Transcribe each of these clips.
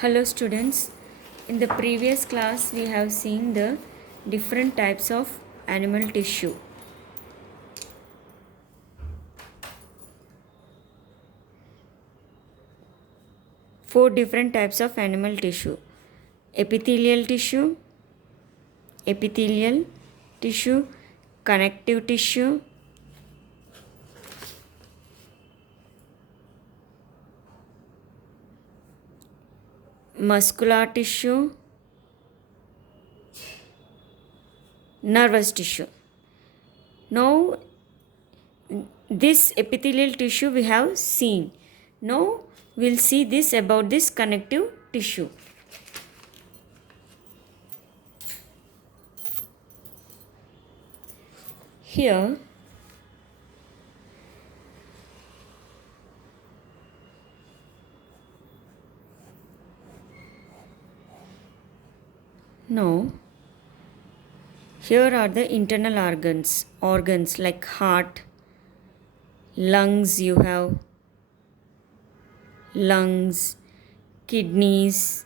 Hello students, in the previous class we have seen the different types of animal tissue. Four different types of animal tissue. Epithelial tissue, epithelial tissue, connective tissue, muscular tissue, nervous tissue. Now this epithelial tissue we have seen. Now we'll see this about this connective tissue. Here now here are the internal organs like heart, lungs, you have lungs, kidneys,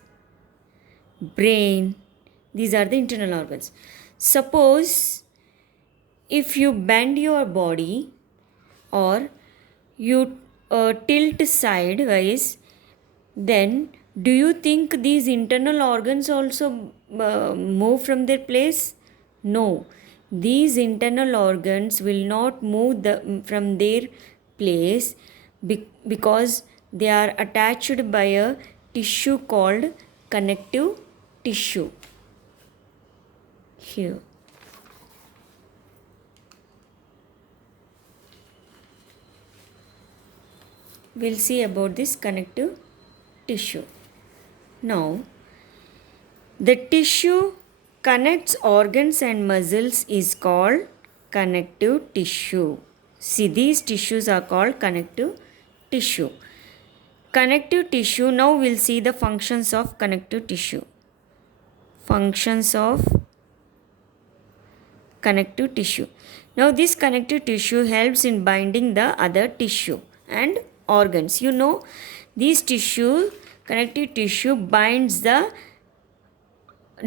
brain. These are the internal organs. Suppose if you bend your body or you tilt sideways, then do you think these internal organs also move from their place? No, these internal organs will not move from their place because they are attached by a tissue called connective tissue. Here. We'll see about this connective tissue. Now, the tissue connects organs and muscles is called connective tissue. See, these tissues are called connective tissue. Connective tissue, now we'll see the functions of connective tissue. Functions of connective tissue. Now, this connective tissue helps in binding the other tissue and organs. You know, these connective tissue binds the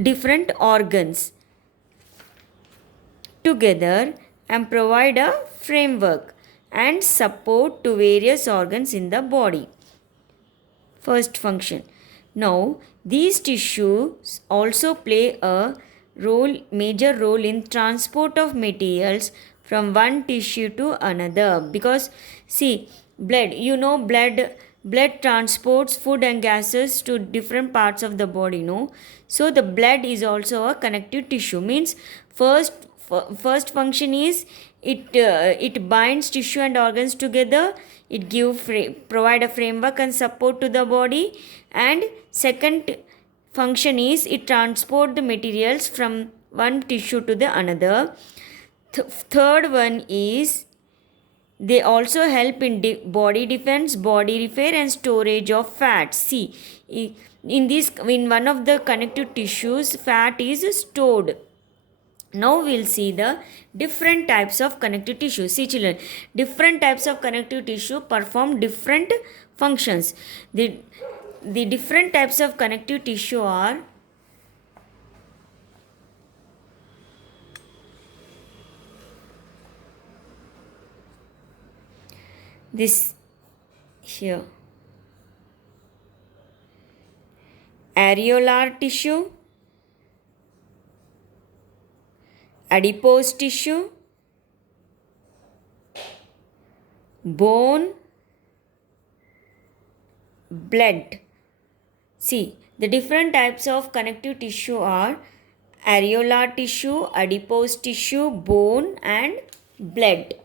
different organs together and provide a framework and support to various organs in the body. First function. Now, these tissues also play a major role in transport of materials from one tissue to another, because see, blood transports food and gases to different parts of the body, no? So the blood is also a connective tissue. Means first function is it binds tissue and organs together. It provide a framework and support to the body. And second function is it transport the materials from one tissue to the another. Third one is they also help in body defense, body repair and storage of fat. See, in one of the connective tissues, fat is stored. Now we'll see the different types of connective tissue. See children, different types of connective tissue perform different functions. The different types of connective tissue are this here. Areolar tissue, adipose tissue, bone, blood. See, the different types of connective tissue are areolar tissue, adipose tissue, bone and blood.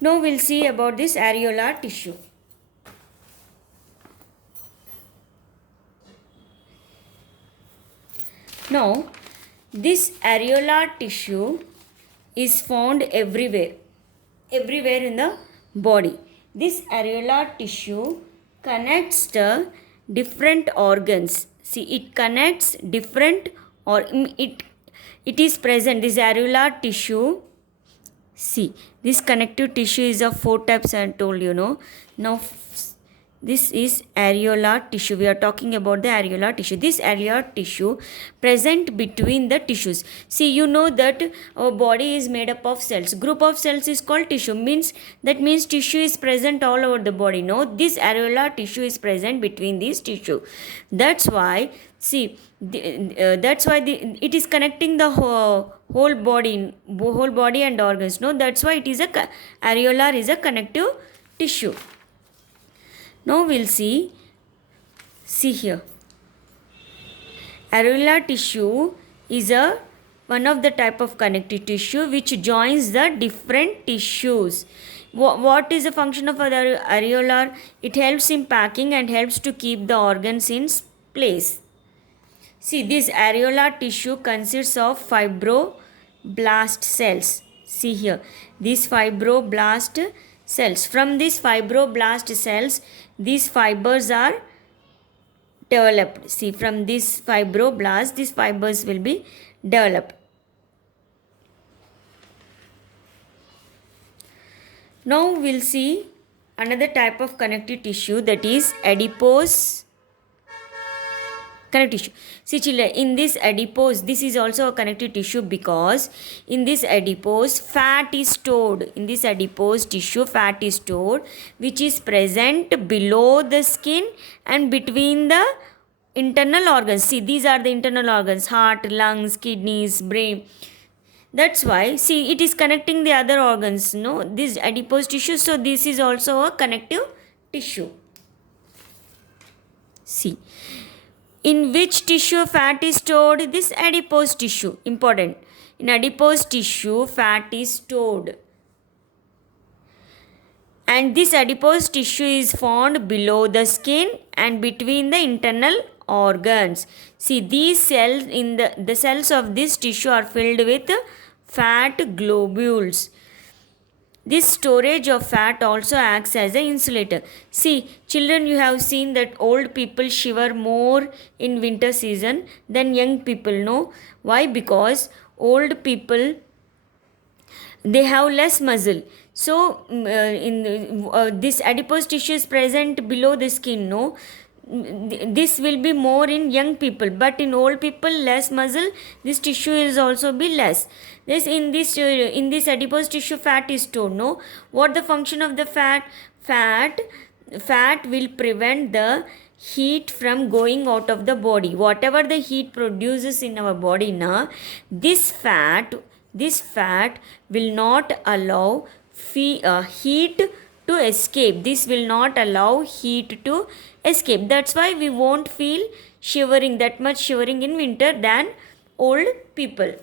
Now we'll see about this areolar tissue. Now, this areolar tissue is found everywhere in the body. This areolar tissue connects the different organs. See, it connects different or it it is present, this areolar tissue. See, this connective tissue is of 4 types I told you, no. Now this is areolar tissue. We are talking about the areolar tissue. This areolar tissue present between the tissues. See, you know that our body is made up of cells. Group of cells is called tissue. That means tissue is present all over the body. No, this areolar tissue is present between these tissue. That's why, see, it is connecting the whole body and organs. No, that's why it is areolar is a connective tissue. Now we'll see here. Areolar tissue is one of the type of connective tissue which joins the different tissues. What is the function of areolar? It helps in packing and helps to keep the organs in place. See, this areolar tissue consists of fibroblast cells. See here, these fibroblast cells. From these fibroblast cells, these fibers are developed. See, from this fibroblast, these fibers will be developed. Now we'll see another type of connective tissue, that is adipose connective tissue. See children, in this adipose, this is also a connective tissue because in this adipose fat is stored. In this adipose tissue fat is stored which is present below the skin and between the internal organs. See, these are the internal organs: heart, lungs, kidneys, brain. That's why, see, it is connecting the other organs, no, this adipose tissue. So this is also a connective tissue. See, in which tissue fat is stored? This adipose tissue. Important. In adipose tissue, fat is stored. And this adipose tissue is found below the skin and between the internal organs. See, these cells in the cells of this tissue are filled with fat globules. This storage of fat also acts as an insulator. See, children, you have seen that old people shiver more in winter season than young people, no? Why? Because old people, they have less muscle. So, this adipose tissue is present below the skin, no? This will be more in young people, but in old people less muscle, this tissue is also be less. In this adipose tissue fat is stored, no? What the function of the fat? Fat will prevent the heat from going out of the body. Whatever the heat produces in our body now, this fat will not allow heat to escape. This will not allow heat to escape. That's why we won't feel that much shivering in winter than old people.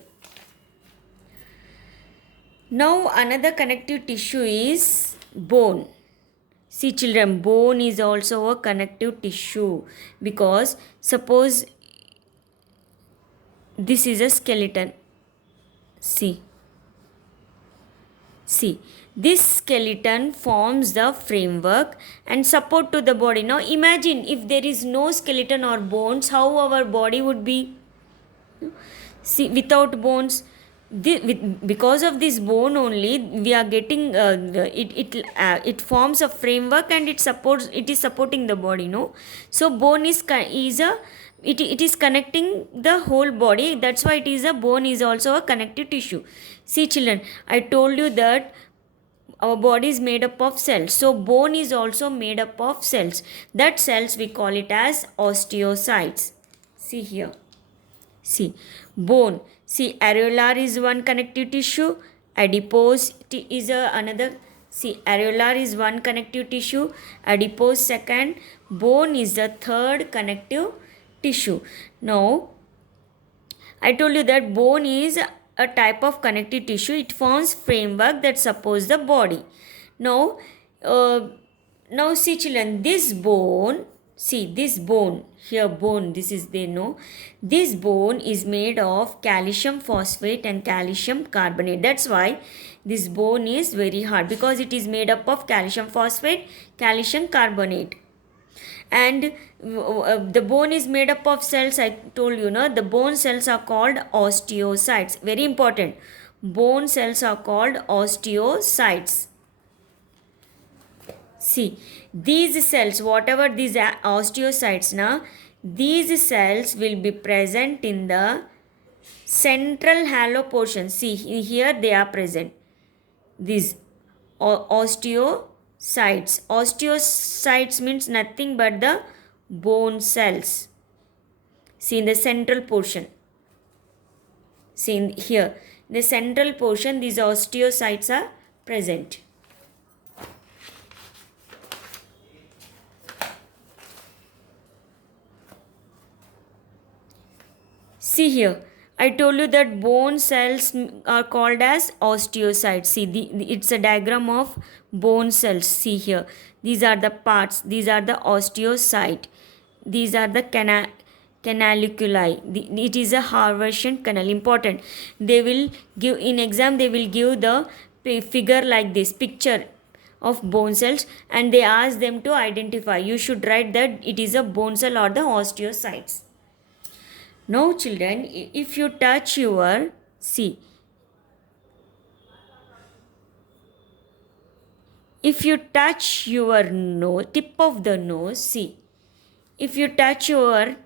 Now another connective tissue is bone. See children, bone is also a connective tissue because suppose this is a skeleton. See, this skeleton forms the framework and support to the body. Now imagine if there is no skeleton or bones, how our body would be. See, without bones, because of this bone only, we are getting it forms a framework and it is supporting the body, no? So bone is connecting the whole body. That's why bone is also a connective tissue. See children, I told you that our body is made up of cells. So bone is also made up of cells. That cells we call it as osteocytes. See here. See, bone. See, areolar is one connective tissue. Adipose is another. See, areolar is one connective tissue. Adipose second. Bone is the third connective tissue. Now, I told you that bone is a type of connective tissue. It forms framework that supports the body. Now see children, this bone. See, this bone, here bone, this is there, no? This bone is made of calcium phosphate and calcium carbonate. That's why this bone is very hard, because it is made up of calcium phosphate, calcium carbonate. And the bone is made up of cells. I told you, no, the bone cells are called osteocytes. Very important. Bone cells are called osteocytes. See, these cells, whatever these osteocytes, now these cells will be present in the central hollow portion. See, here they are present. These osteocytes. Osteocytes means nothing but the bone cells. See, in the central portion. See, here, in the central portion, these osteocytes are present. See here, I told you that bone cells are called as osteocytes. See, it's a diagram of bone cells. See here, these are the parts. These are the osteocyte. These are the canaliculi. It is a Harvesian canal. Important. They will give, in exam, they will give the figure like this, picture of bone cells, and they ask them to identify. You should write that it is a bone cell or the osteocytes. Now children, if you touch your, see, if you touch your nose, tip of the nose, see, if you touch your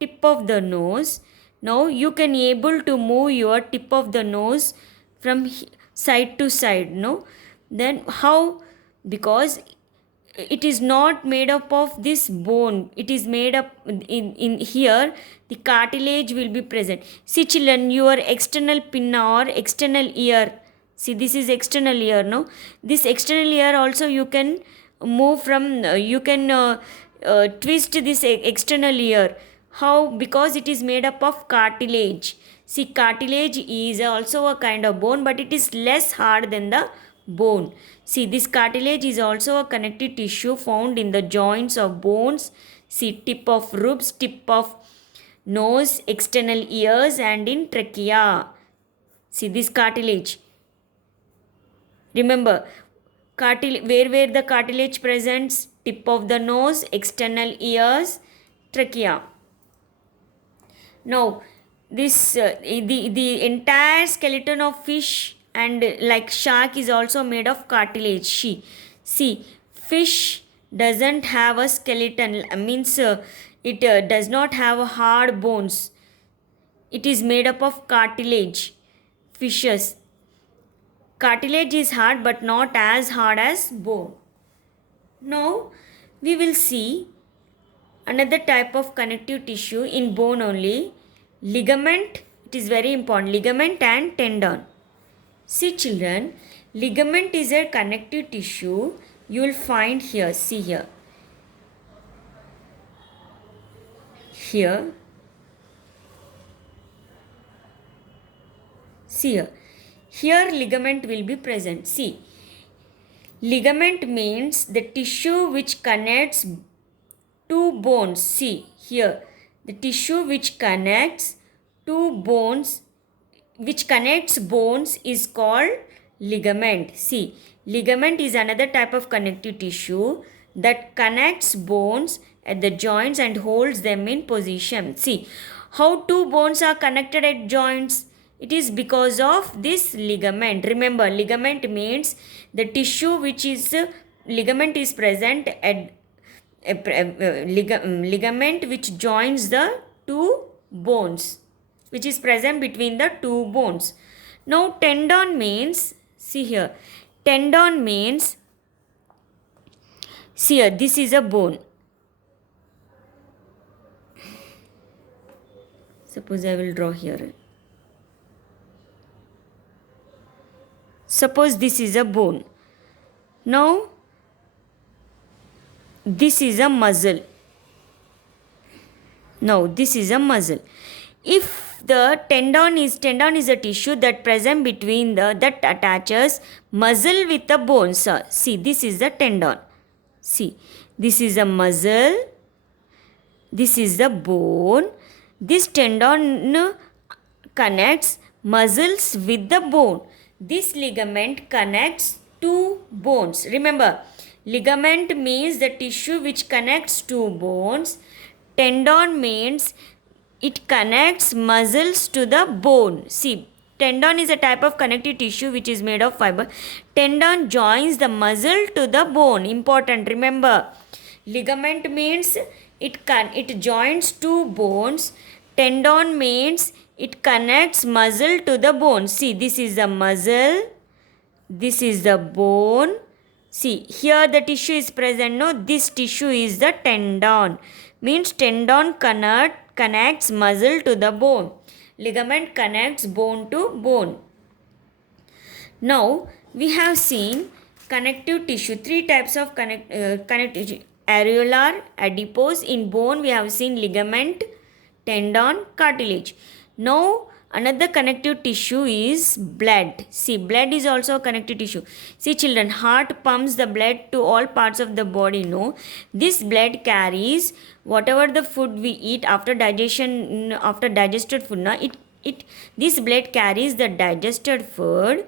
tip of the nose, now you can able to move your tip of the nose from side to side, no? Then how? Because it is not made up of this bone. It is made up in here, the cartilage will be present. See children, your external pinna or external ear. See, this is external ear, no? This external ear also you can move from, you can twist this external ear. How? Because it is made up of cartilage. See, cartilage is also a kind of bone, but it is less hard than the bone. See, this cartilage is also a connective tissue found in the joints of bones. See, tip of ribs, tip of nose, external ears, and in trachea. See, this cartilage. Remember, where the cartilage presents? Tip of the nose, external ears, trachea. Now, this the entire skeleton of fish and like shark is also made of cartilage. See, fish doesn't have a skeleton, means it does not have hard bones. It is made up of cartilage. Fishes. Cartilage is hard but not as hard as bone. Now, we will see another type of connective tissue in bone only. Ligament, it is very important. Ligament and tendon. See children, ligament is a connective tissue. You will find here, see here. Here. See here. Here ligament will be present. See, ligament means the tissue which connects two bones. See here, the tissue which connects two bones, which connects bones is called ligament. See, ligament is another type of connective tissue that connects bones at the joints and holds them in position. See, how two bones are connected at joints? It is because of this ligament. Remember, ligament means the tissue which is, ligament is present at ligament which joins the two bones, which is present between the two bones. Now, tendon means, see here, tendon means, see here, this is a bone. Suppose I will draw here. Suppose this is a bone. Now, this is a muscle. Now, this is a muscle. If the tendon is a tissue that present between that attaches muscle with the bone. So, see, this is the tendon. See, this is a muscle. This is the bone. This tendon connects muscles with the bone. This ligament connects two bones. Remember, Ligament means the tissue which connects two bones. Tendon means it connects muscles to the bone. See, tendon is a type of connective tissue which is made of fiber. Tendon joins the muscle to the bone. Important, remember. Ligament means it joins two bones. Tendon means it connects muscle to the bone. See, this is the muscle, this is the bone. See, here the tissue is present, no? This tissue is the tendon. Means tendon connects muscle to the bone. Ligament connects bone to bone. Now, we have seen connective tissue. Three types of connective tissue. Areolar, adipose. In bone, we have seen ligament, tendon, cartilage. Now, another connective tissue is blood. See, blood is also a connective tissue. See, children, heart pumps the blood to all parts of the body, no? This blood carries whatever the food we eat after digestion, after digested food, na, this blood carries the digested food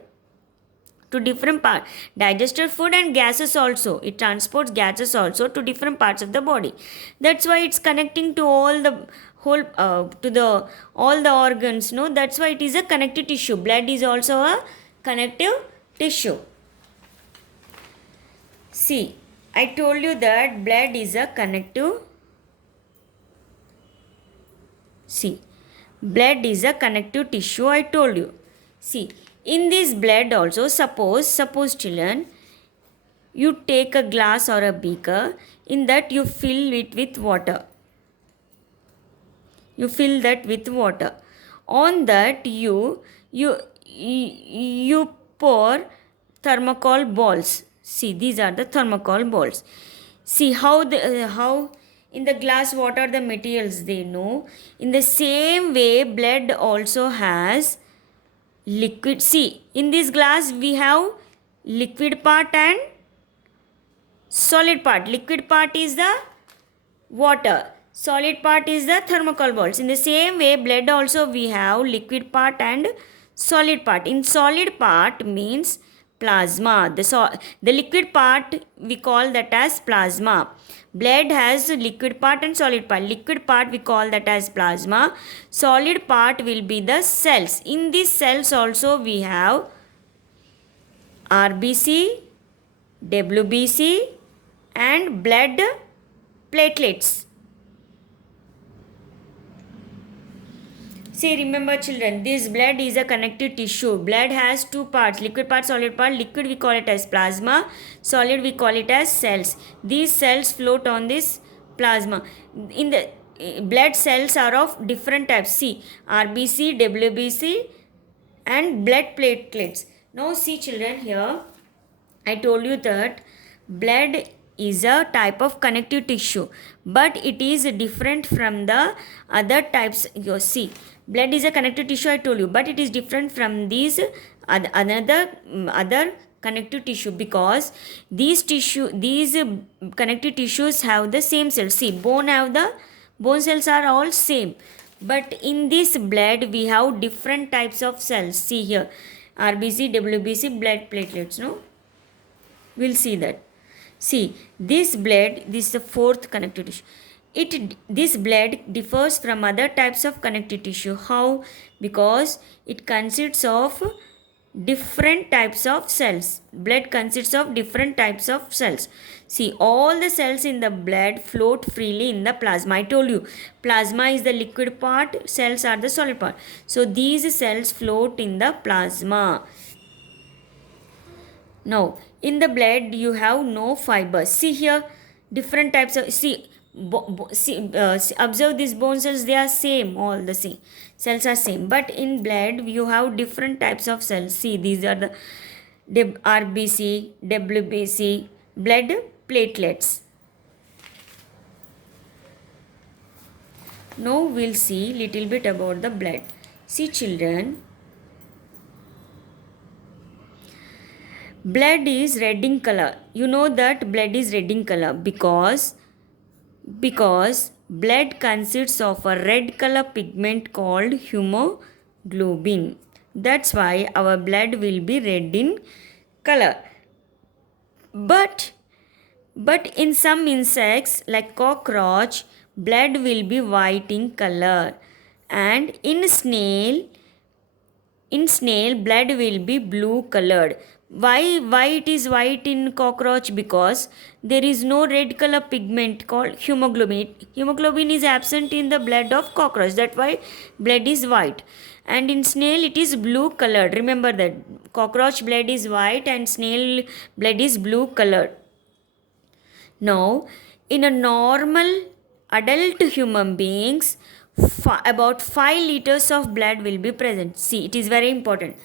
to different parts. Digested food and gases also. It transports gases also to different parts of the body. That's why it's connecting to all the whole all the organs, no? That's why it is a connective tissue. Blood is also a connective tissue. See, I told you that blood is a connective. See, blood is a connective tissue, I told you. See, in this blood also, suppose children, you take a glass or a beaker. In that you fill it with water. You fill that with water. On that you pour thermocol balls. See, these are the thermocol balls. See how in the glass what are the materials they know. In the same way, blood also has liquid. See, in this glass we have liquid part and solid part. Liquid part is the water. Solid part is the thermocol balls. In the same way, blood also we have liquid part and solid part. In solid part means plasma. The liquid part we call that as plasma. Blood has liquid part and solid part. Liquid part we call that as plasma. Solid part will be the cells. In these cells also we have RBC, WBC and blood platelets. See, remember children, this blood is a connective tissue. Blood has two parts, liquid part, solid part. Liquid we call it as plasma, solid we call it as cells. These cells float on this plasma. In the blood cells are of different types. See, RBC, WBC and blood platelets. Now see children, here I told you that blood is a type of connective tissue, but it is different from the other types. You see, blood is a connective tissue, I told you, but it is different from these other connective tissue, because these connective tissues have the same cells. See, bone cells are all same, but in this blood we have different types of cells. See here, RBC, WBC, blood platelets, no? We'll see that. See, this blood, this is the fourth connective tissue. This blood differs from other types of connective tissue. How? Because it consists of different types of cells. Blood consists of different types of cells. See, all the cells in the blood float freely in the plasma. I told you, plasma is the liquid part, cells are the solid part. So, these cells float in the plasma. Now, in the blood you have no fibers. See here, different types of, observe these bone cells, they are same, all the same cells are same, but in blood you have different types of cells. See, these are the RBC, WBC, blood platelets. Now we'll see little bit about the blood. See children, blood is red in color. You know that blood is red in color because blood consists of a red color pigment called hemoglobin. That's why our blood will be red in color. But But in some insects like cockroach, blood will be white in color, and in snail blood will be blue colored. Why it is white in cockroach? Because there is no red color pigment called hemoglobin. Hemoglobin is absent in the blood of cockroach, that's why blood is white. And in snail it is blue colored. Remember that cockroach blood is white and snail blood is blue colored. Now, in a normal adult human beings, about 5 liters of blood will be present. See, it is very important.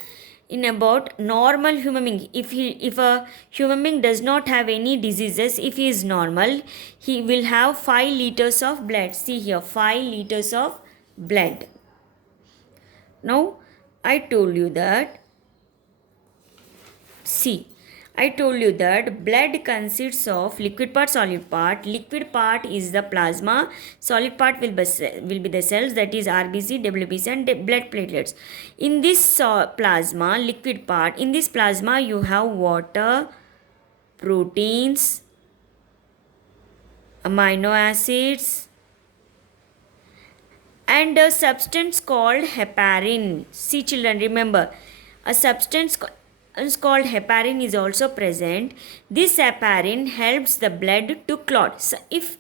In about normal human being, if a human being does not have any diseases, if he is normal, he will have 5 liters of blood. See here, 5 liters of blood. Now, I told you that. See, I told you that blood consists of liquid part, solid part. Liquid part is the plasma. Solid part will be the cells, that is RBC, WBC and blood platelets. In this plasma, liquid part, in this plasma you have water, proteins, amino acids and a substance called heparin. See children, remember, a substance called heparin is also present. This heparin helps the blood to clot. So if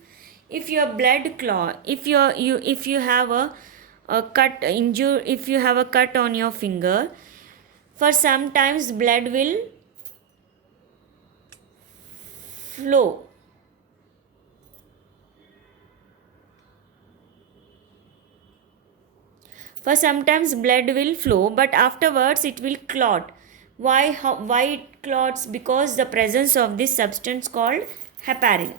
your blood clot, if you have a cut injury, if you have a cut on your finger, for sometimes blood will flow. For sometimes blood will flow, but afterwards it will clot. Why it clots? Because the presence of this substance called heparin.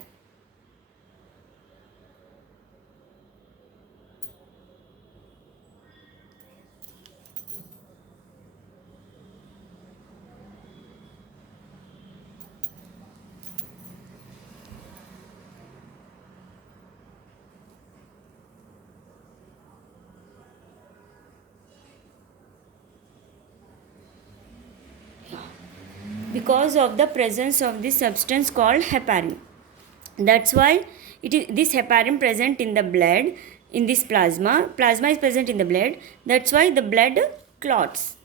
Because of the presence of this substance called heparin. That's why it is this heparin present in the blood, in this plasma. Plasma is present in the blood. That's why the blood clots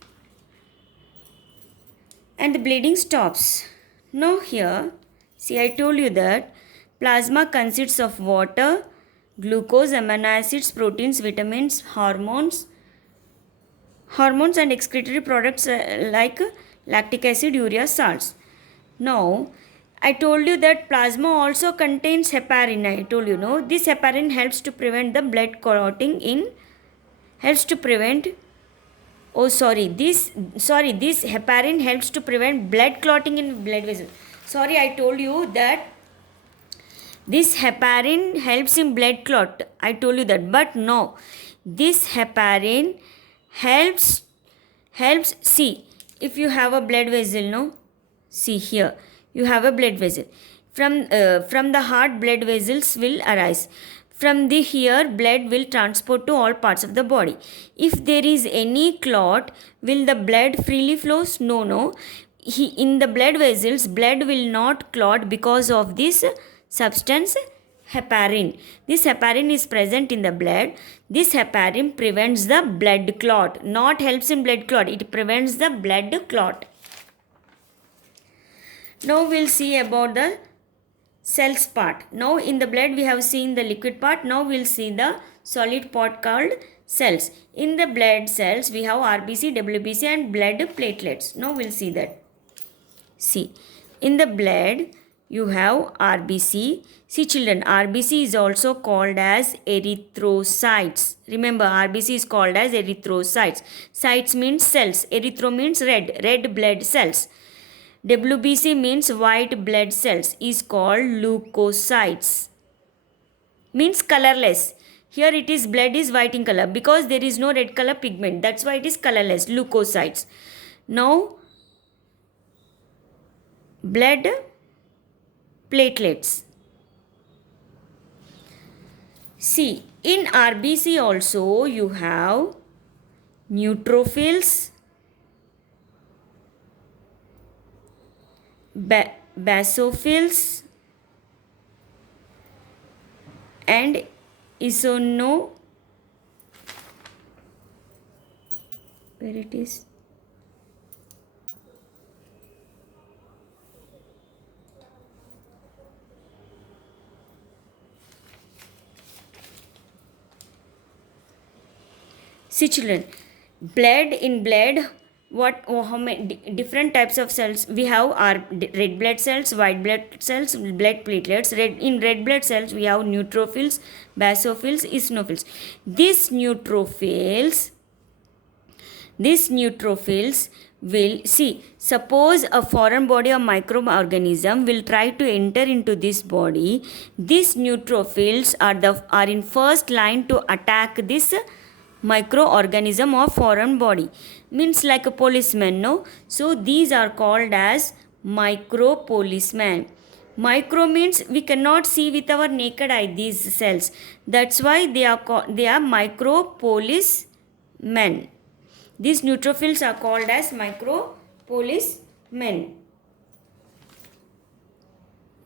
and the bleeding stops. Now here, see, I told you that plasma consists of water, glucose, amino acids, proteins, vitamins, hormones and excretory products like lactic acid, urea, salts. Now, I told you that plasma also contains heparin. I told you, no, this heparin helps to prevent the blood clotting this heparin helps to prevent blood clotting in blood vessels. Sorry, I told you that this heparin helps in blood clot. I told you that, but no, this heparin helps. See, if you have a blood vessel, no, see here, you have a blood vessel. From the heart, blood vessels will arise. From the here, blood will transport to all parts of the body. If there is any clot, will the blood freely flows? No. In the blood vessels, blood will not clot because of this substance heparin. This heparin is present in the blood. This heparin prevents the blood clot, not helps in blood clot. It prevents the blood clot. Now we'll see about the cells part. Now in the blood we have seen the liquid part. Now we'll see the solid part called cells. In the blood cells we have RBC, WBC and blood platelets. Now we'll see that. See, in the blood you have RBC. See children, RBC is also called as erythrocytes. Remember, RBC is called as erythrocytes. Cytes means cells. Erythro means red blood cells. WBC means white blood cells, is called leukocytes. Means colorless. Here it is, blood is white in color because there is no red color pigment. That's why it is colorless, leukocytes. Now, blood platelets. See, in RBC also you have neutrophils, basophils, and isono, where it is, see children, blood, what, how many different types of cells we have are red blood cells, white blood cells, blood platelets. Red blood cells we have neutrophils, basophils, eosinophils. These neutrophils will, see, suppose a foreign body or microorganism will try to enter into this body. These neutrophils are in first line to attack this microorganism or foreign body, means like a policeman, no? So these are called as micro policeman. Micro means we cannot see with our naked eye these cells, that's why they are micro policemen. These neutrophils are called as micro policemen.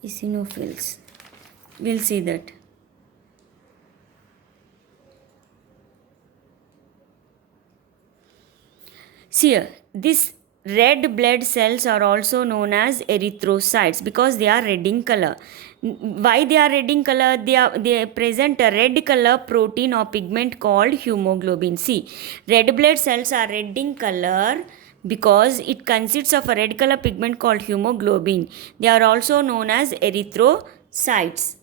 Eosinophils, we'll see that. See here, these red blood cells are also known as erythrocytes because they are red in color. Why they are red in color? They present a red color protein or pigment called hemoglobin. See, red blood cells are red in color because it consists of a red color pigment called hemoglobin. They are also known as erythrocytes.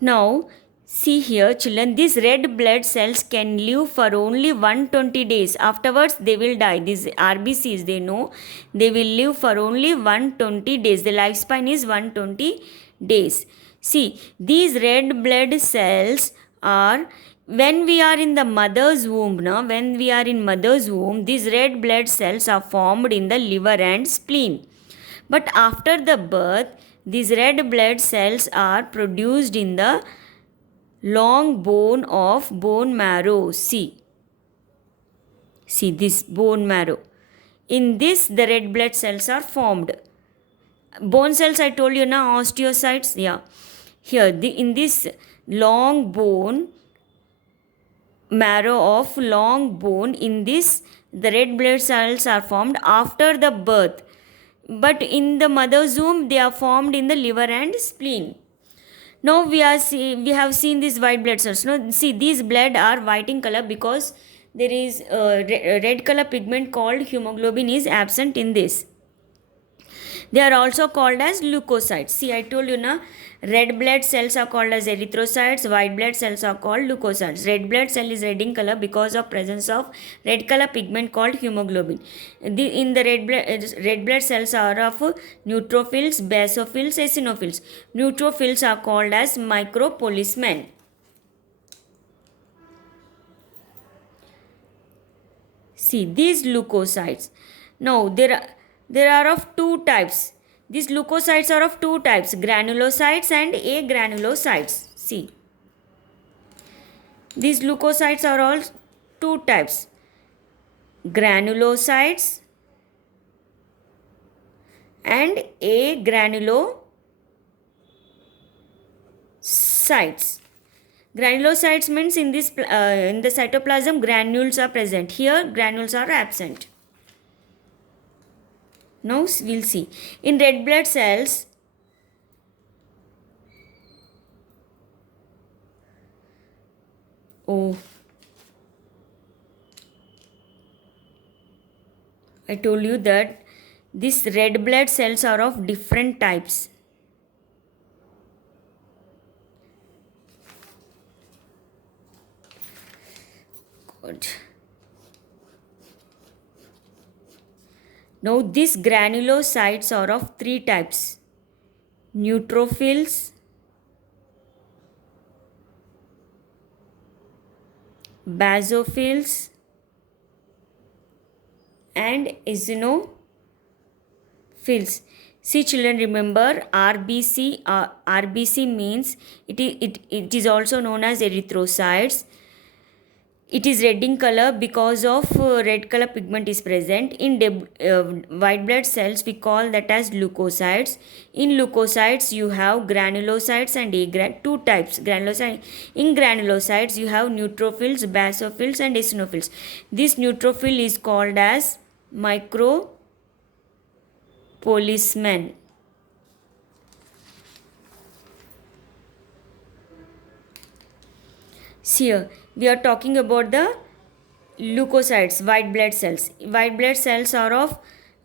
Now, see here children, these red blood cells can live for only 120 days. Afterwards they will die. These RBCs, they know they will live for only 120 days. The lifespan is 120 days. See, these red blood cells are, when we are in the mother's womb, these red blood cells are formed in the liver and spleen. But after the birth, these red blood cells are produced in the long bone of bone marrow. See this bone marrow. In this, the red blood cells are formed. Bone cells, I told you now, osteocytes. Yeah. Here, in this long bone, marrow of long bone, in this, the red blood cells are formed after the birth. But in the mother's womb, they are formed in the liver and spleen. Now we have seen these white blood cells. No, see, these blood are white in color because there is a red color pigment called hemoglobin is absent in this. They are also called as leukocytes. See, I told you na, red blood cells are called as erythrocytes, white blood cells are called leukocytes. Red blood cell is red in color because of presence of red color pigment called hemoglobin. In the red blood cells are of neutrophils, basophils, eosinophils. Neutrophils are called as micropolicemen. See, these leukocytes. Now, there are of two types. These leukocytes are of two types, granulocytes and agranulocytes. See, these leukocytes are all two types, granulocytes and agranulocytes. Granulocytes means in the cytoplasm granules are present. Here granules are absent. Now we'll see. In red blood cells, I told you that these red blood cells are of different types. Good. Now these granulocytes are of three types, neutrophils, basophils and eosinophils. See children, remember RBC. RBC means it is also known as erythrocytes. it is red in color because of red color pigment is present in white blood cells. We call that as leukocytes. In leukocytes you have granulocytes and two types granulocytes. In granulocytes you have neutrophils, basophils and eosinophils. This neutrophil is called as micropolicemen. Here we are talking about the leukocytes, white blood cells. White blood cells are of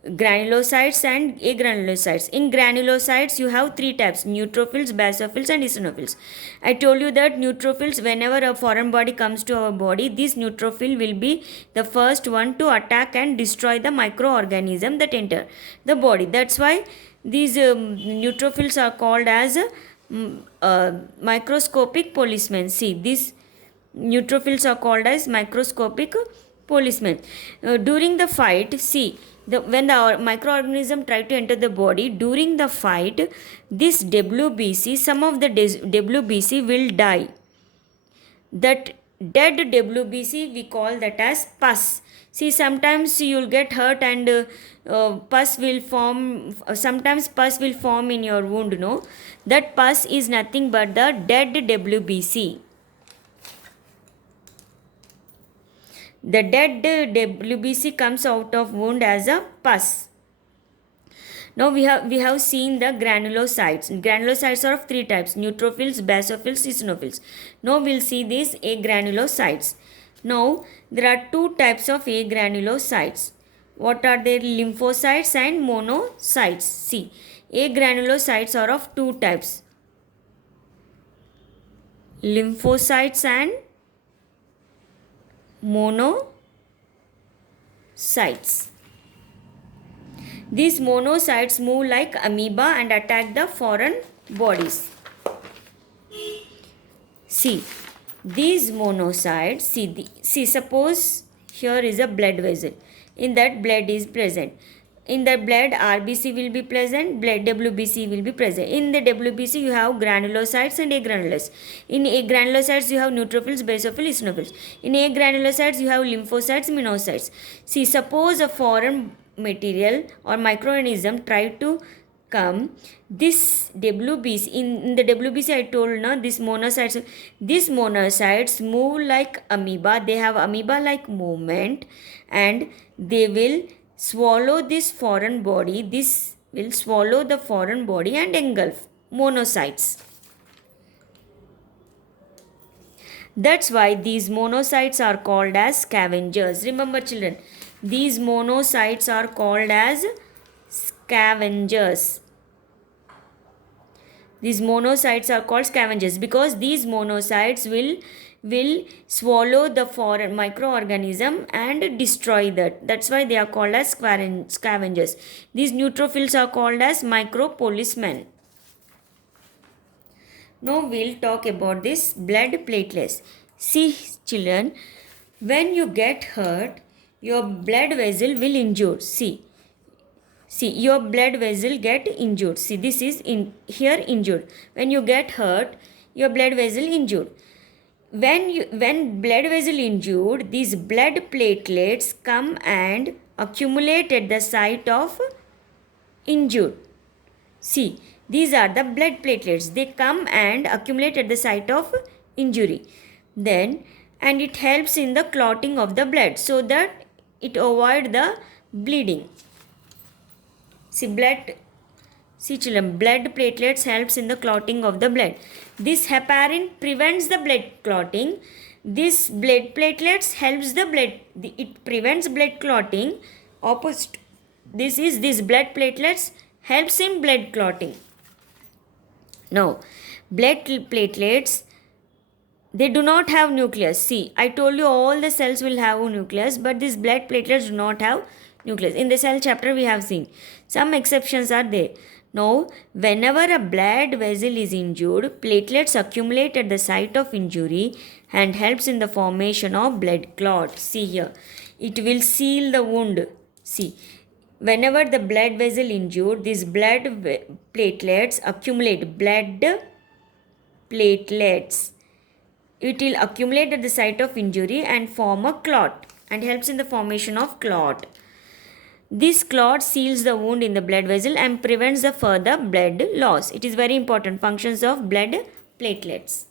granulocytes and agranulocytes. In granulocytes you have three types: neutrophils, basophils and eosinophils. I told you that neutrophils, whenever a foreign body comes to our body, this neutrophil will be the first one to attack and destroy the microorganism that enter the body. That's why these neutrophils are called as microscopic policemen. See, these neutrophils are called as microscopic policemen. During the fight, see, when the microorganism try to enter the body, during the fight, this WBC, some of the WBC will die. That dead WBC we call that as pus. See, sometimes you'll get hurt and pus will form. Sometimes pus will form in your wound. No, that pus is nothing but the dead WBC. The dead WBC comes out of wound as a pus. Now we have seen the granulocytes. Granulocytes are of three types: neutrophils, basophils, eosinophils. Now we'll see these agranulocytes. Now there are two types of agranulocytes. What are they? Lymphocytes and monocytes. See, agranulocytes are of two types: lymphocytes and monocytes. These monocytes move like amoeba and attack the foreign bodies. See, these monocytes, see, suppose here is a blood vessel. In that blood is present. In the blood, RBC will be present, blood WBC will be present. In the WBC, you have granulocytes and agranulocytes. In agranulocytes, you have neutrophils, basophils, eosinophils. In agranulocytes, you have lymphocytes, monocytes. See, suppose a foreign material or microorganism try to come, this WBC, in the WBC I told now, these monocytes move like amoeba. They have amoeba like movement and they will swallow this foreign body. This will swallow the foreign body and engulf monocytes. That's why these monocytes are called as scavengers. Remember children, these monocytes are called as scavengers. These monocytes are called scavengers because these monocytes will swallow the foreign microorganism and destroy that. That's why they are called as scavengers. These neutrophils are called as micropolicemen. Now we'll talk about this blood platelets. See children, when you get hurt, your blood vessel will injure. See, your blood vessel get injured. See, this is here injured. When you get hurt, your blood vessel injured. When blood vessel injured, these blood platelets come and accumulate at the site of injured. See, these are the blood platelets. They come and accumulate at the site of injury. Then, and it helps in the clotting of the blood so that it avoid the bleeding. See children, blood platelets helps in the clotting of the blood. This heparin prevents the blood clotting. This blood platelets helps the blood. It prevents blood clotting. Opposite. This blood platelets helps in blood clotting. Now, blood platelets, they do not have nucleus. See, I told you all the cells will have a nucleus, but these blood platelets do not have nucleus. In the cell chapter we have seen. Some exceptions are there. Now, whenever a blood vessel is injured, platelets accumulate at the site of injury and helps in the formation of blood clot. See here, it will seal the wound. See, whenever the blood vessel injured, these blood platelets accumulate. Blood platelets it will accumulate at the site of injury and form a clot and helps in the formation of clot. This clot seals the wound in the blood vessel and prevents the further blood loss. It is very important functions of blood platelets.